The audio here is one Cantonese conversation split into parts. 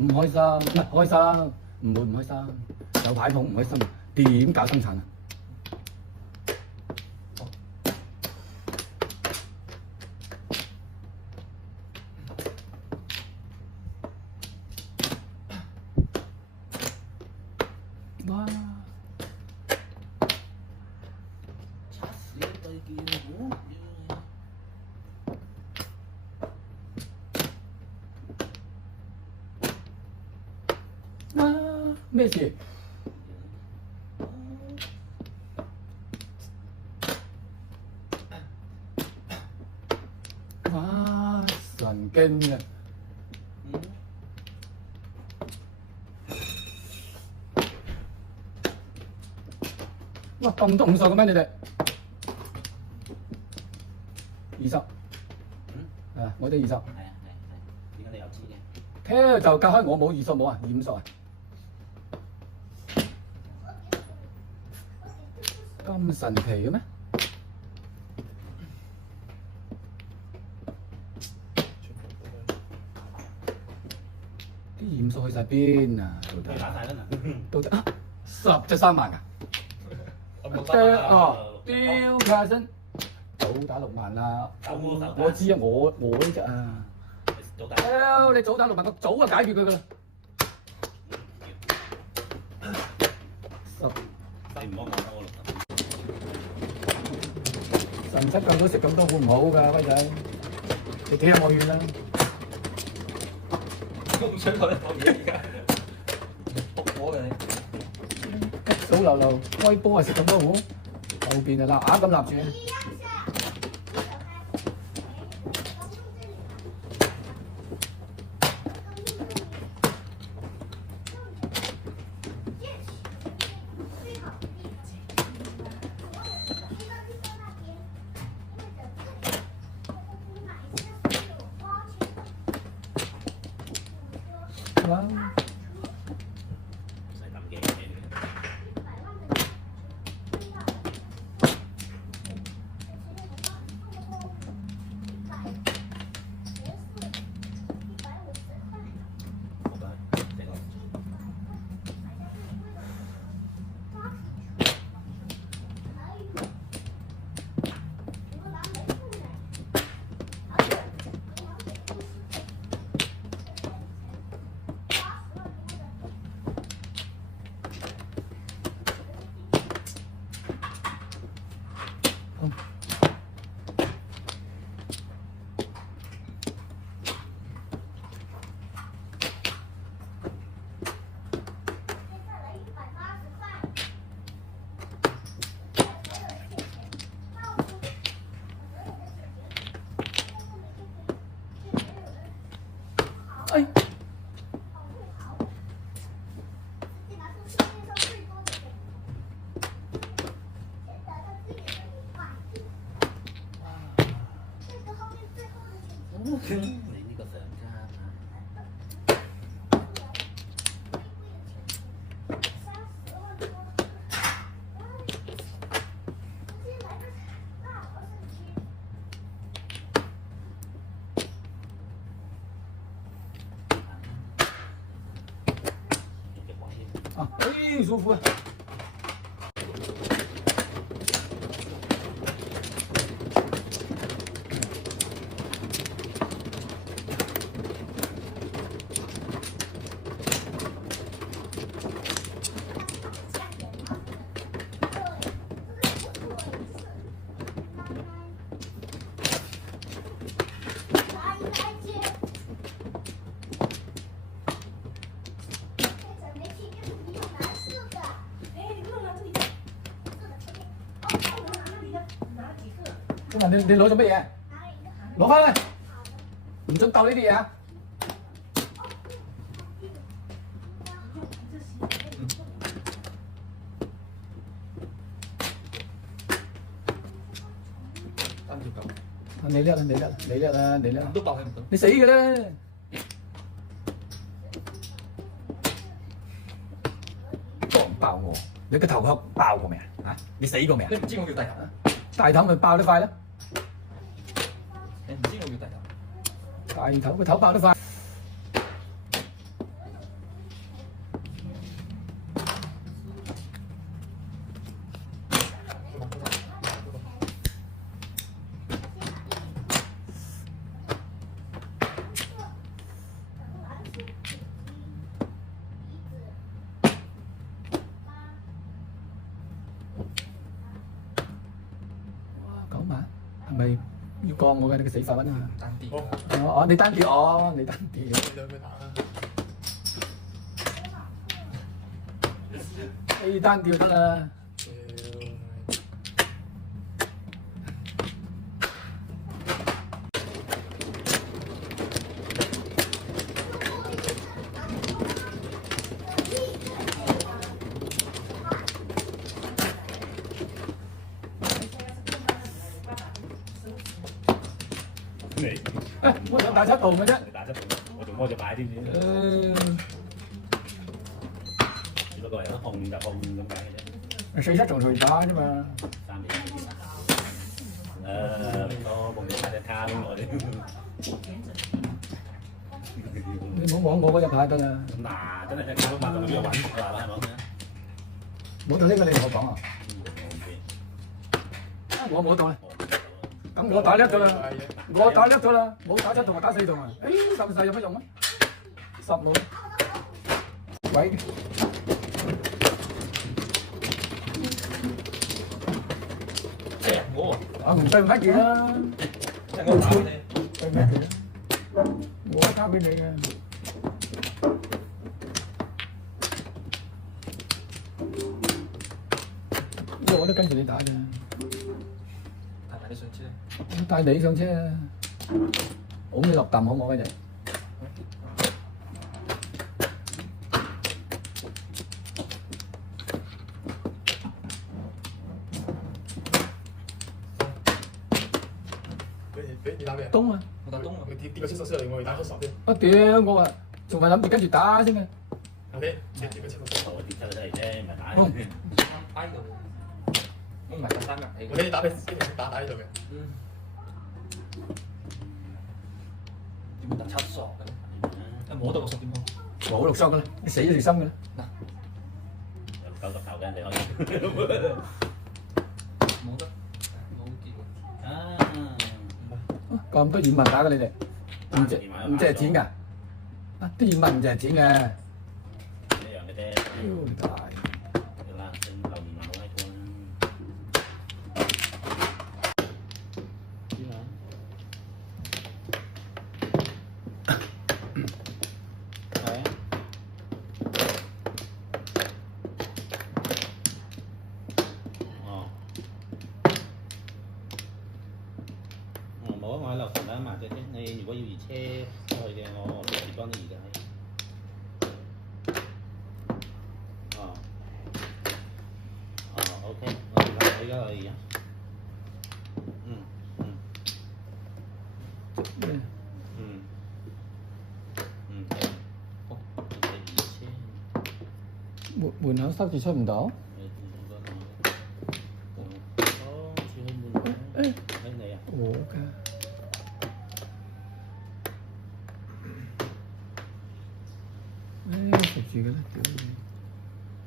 唔開心，唔係開心，唔會唔開心，有牌碰唔開心，點搞生產啊？哇！拆死對劍虎。啊！咩事？哇！神經啊！哇！咁多50嘅咩？你哋20？啊，我哋20。係啊係，點解你又知嘅？聽就隔開我冇20冇啊，50啊？咁神奇嘅咩？啲50去晒邊啊？打晒啦嗱。到底啊，10隻3萬啊？丟架身，早打6萬啦！我知啊，我呢隻啊，你早打6萬，我早就解決佢噶啦。你唔好講我神七咁多食咁多好唔好㗎，威仔？你幾下我怨啦？我唔想講你講嘢而家，仆我嘅你。早流流威波啊食咁多糊，後邊啊揦咁立住。哇！唔使抌幾嘅。哎！你呢個上家啊，哎，舒服啊！咁啊，你攞做乜嘢？攞翻去，唔准鬥呢啲嘢啊！你叻啦，你叻啦，你叻啦，你叻啦！都爆佢唔到。你死嘅啦！爆唔爆我？你個頭殼爆過未啊？啊！你死過未啊？你唔知我叫大頭啊？大頭咪爆得快啦！你唔知我叫大頭？大頭個頭爆得快。con của cái死法啊！單啲。哦，你單調哦，你單調。你兩個打啦。你單調得啦。你我想打7度嘅啫。打7度，我仲摸隻牌添先。只不過係控就控咁解嘅啫。水7仲隨打啫嘛。3年多碰你打隻卡我哋。你唔好摸我嗰隻牌得啦。嗱，真係隻卡都買到呢個揾係嘛？冇到呢個你同我講啊。我冇到啦。咁我打叻咗啦，我打叻咗啦，冇打7度啊，打4度啊，咁細有乜用啊？10度，鬼！我啊唔對唔乜嘢啦，我打俾你。對乜嘢？我交俾你嘅。因為我都跟住你打嘅。帶埋你上車。帶你上車啊！拱你落啖好唔好嘅啫？俾你打咩？東啊！我打東啊！佢跌個車手出嚟，我哋打出10啫。我屌我話，仲係諗住跟住打先嘅。你跌個車手出嚟。我跌出嚟啫，唔係打。打呢度。我唔係第3日。我哋打俾打呢度嘅。點打7索嘅？摸到6索點摸？冇6索噶啦，你死咗條心噶啦。9個頭嘅人哋可以。冇得，冇結喎。啊！咁多移民打嘅你哋，唔借錢㗎？啊啲移民唔借錢嘅。一樣嘅啫。屌大！要啦，升留2萬冇喺度啦。冇啊！我喺樓層打麻雀啫。你如果要移車出去嘅，我隨時幫你移嘅。OK，我而家可以啊。門口塞住出唔到。我㗎。食住㗎啦，屌你！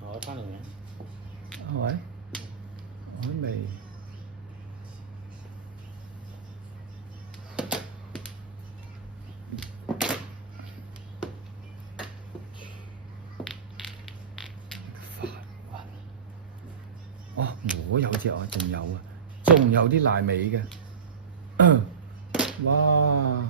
我翻嚟未？係咪？我都未。哦，我有隻啊，仲有啊，仲有啲瀨尾嘅。哇！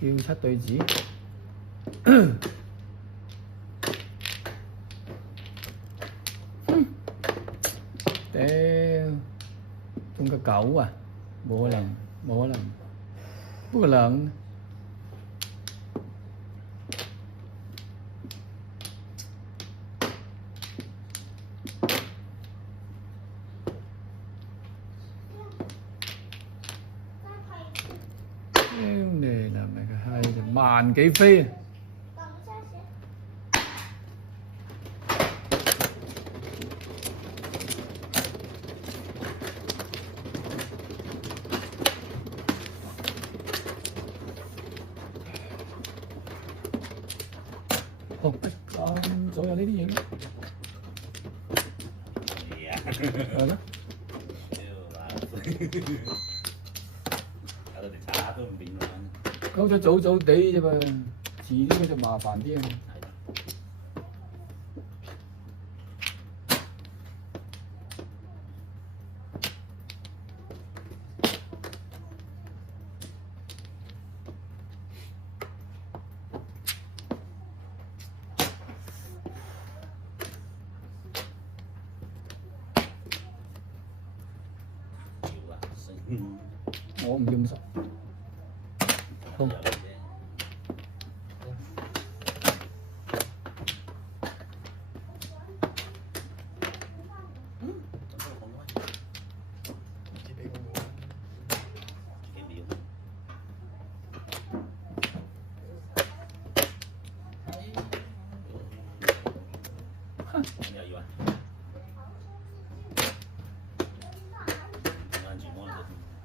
叫7對子。屌，中個9啊！冇可能，冇可能，不可能。屌你啦，咪個閪，1萬幾飛啊！哦，咁早有呢啲嘢。係啊。搞到條叉都唔變喎。咁就早早地啫嘛，遲啲佢就麻煩啲啊。我唔用手。好。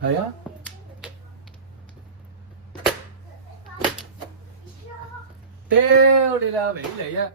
係啊。屌你啦，俾你啊！